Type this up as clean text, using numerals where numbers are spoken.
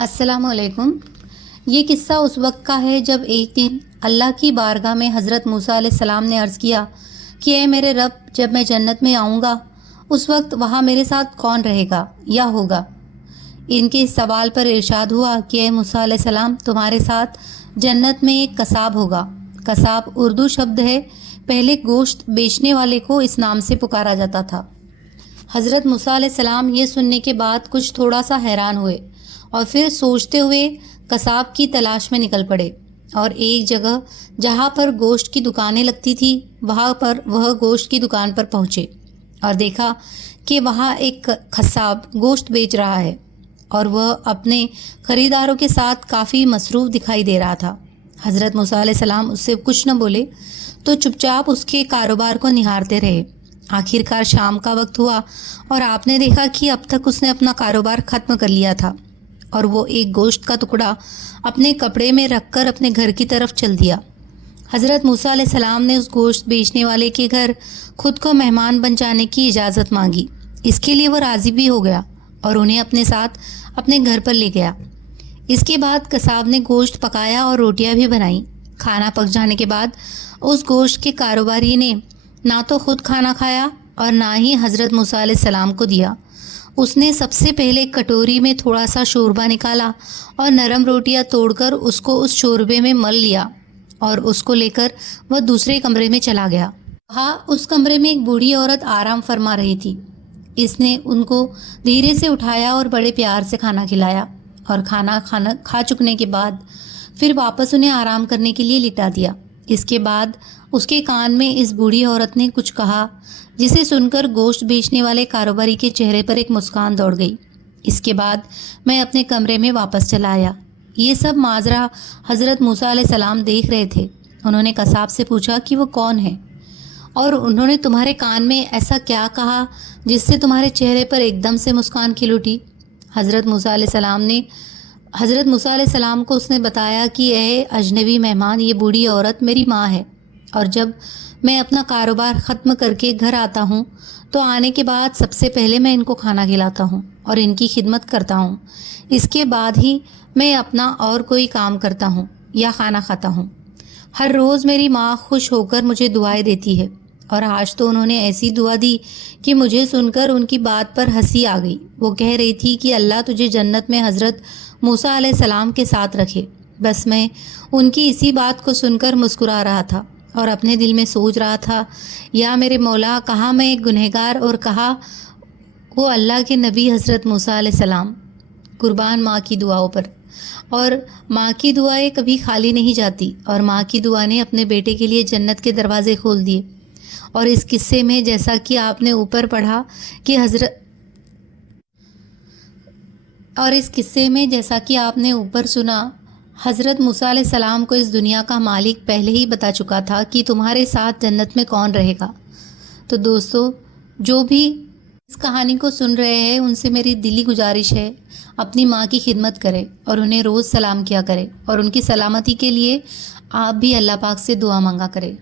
السلام علیکم۔ یہ قصہ اس وقت کا ہے جب ایک دن اللہ کی بارگاہ میں حضرت موسیٰ علیہ السلام نے عرض کیا کہ اے میرے رب، جب میں جنت میں آؤں گا اس وقت وہاں میرے ساتھ کون رہے گا یا ہوگا؟ ان کے اس سوال پر ارشاد ہوا کہ اے موسیٰ علیہ السلام، تمہارے ساتھ جنت میں ایک قصاب ہوگا۔ قصاب اردو شبد ہے، پہلے گوشت بیچنے والے کو اس نام سے پکارا جاتا تھا۔ حضرت موسیٰ علیہ السلام یہ سننے کے بعد کچھ تھوڑا سا حیران ہوئے اور پھر سوچتے ہوئے قصاب کی تلاش میں نکل پڑے، اور ایک جگہ جہاں پر گوشت کی دکانیں لگتی تھی وہاں پر وہ گوشت کی دکان پر پہنچے اور دیکھا کہ وہاں ایک قصاب گوشت بیچ رہا ہے اور وہ اپنے خریداروں کے ساتھ کافی مصروف دکھائی دے رہا تھا۔ حضرت موسیٰ علیہ السلام اس سے کچھ نہ بولے تو چپ چاپ اس کے کاروبار کو نہارتے رہے۔ آخر کار شام کا وقت ہوا اور آپ نے دیکھا کہ اب تک اس نے اپنا کاروبار ختم کر لیا تھا، اور وہ ایک گوشت کا ٹکڑا اپنے کپڑے میں رکھ کر اپنے گھر کی طرف چل دیا۔ حضرت موسیٰ علیہ السلام نے اس گوشت بیچنے والے کے گھر خود کو مہمان بن جانے کی اجازت مانگی۔ اس کے لیے وہ راضی بھی ہو گیا اور انہیں اپنے ساتھ اپنے گھر پر لے گیا۔ اس کے بعد قصاب نے گوشت پکایا اور روٹیاں بھی بنائیں۔ کھانا پک جانے کے بعد اس گوشت کے کاروباری نے نہ تو خود کھانا کھایا اور نہ ہی حضرت موسیٰ علیہ السلام کو دیا۔ اس نے سب سے پہلے کٹوری میں تھوڑا سا شوربہ نکالا اور نرم روٹیاں توڑ کر اس کو اس شوربے میں مل لیا، اور اس کو لے کر وہ دوسرے کمرے میں چلا گیا۔ وہاں اس کمرے میں ایک بوڑھی عورت آرام فرما رہی تھی۔ اس نے ان کو دھیرے سے اٹھایا اور بڑے پیار سے کھانا کھلایا، اور کھانا کھا چکنے کے بعد پھر واپس انہیں آرام کرنے کے لیے لٹا دیا۔ اس کے بعد اس کے کان میں اس بوڑھی عورت نے کچھ کہا، جسے سن کر گوشت بیچنے والے کاروباری کے چہرے پر ایک مسکان دوڑ گئی۔ اس کے بعد میں اپنے کمرے میں واپس چلا آیا۔ یہ سب ماجرا حضرت موسیٰ علیہ السلام دیکھ رہے تھے۔ انہوں نے قصاب سے پوچھا کہ وہ کون ہے، اور انہوں نے تمہارے کان میں ایسا کیا کہا جس سے تمہارے چہرے پر ایک دم سے مسکان کھل اٹھی؟ حضرت موسیٰ علیہ السلام کو اس نے بتایا کہ اے اجنبی مہمان، یہ بوڑھی عورت میری ماں ہے، اور جب میں اپنا کاروبار ختم کر کے گھر آتا ہوں تو آنے کے بعد سب سے پہلے میں ان کو کھانا کھلاتا ہوں اور ان کی خدمت کرتا ہوں۔ اس کے بعد ہی میں اپنا اور کوئی کام کرتا ہوں یا کھانا کھاتا ہوں۔ ہر روز میری ماں خوش ہو کر مجھے دعائیں دیتی ہے، اور آج تو انہوں نے ایسی دعا دی کہ مجھے سن کر ان کی بات پر ہنسی آ گئی۔ وہ کہہ رہی تھی کہ اللہ تجھے جنت میں حضرت موسیٰ علیہ السلام کے ساتھ رکھے۔ بس میں ان کی اسی بات کو سن کر مسکرا رہا تھا اور اپنے دل میں سوچ رہا تھا، یا میرے مولا، کہاں میں ایک گنہگار اور کہاں وہ اللہ کے نبی حضرت موسیٰ علیہ السلام۔ قربان ماں کی دعاؤں پر، اور ماں کی دعائیں کبھی خالی نہیں جاتی، اور ماں کی دعا نے اپنے بیٹے کے لیے جنت کے دروازے کھول دیے۔ اور اس قصے میں جیسا کہ آپ نے اوپر پڑھا کہ سنا، حضرت موسیٰ علیہ السلام کو اس دنیا کا مالک پہلے ہی بتا چکا تھا کہ تمہارے ساتھ جنت میں کون رہے گا۔ تو دوستو، جو بھی اس کہانی کو سن رہے ہیں ان سے میری دلی گزارش ہے، اپنی ماں کی خدمت کرے اور انہیں روز سلام کیا کرے، اور ان کی سلامتی کے لیے آپ بھی اللہ پاک سے دعا مانگا کرے۔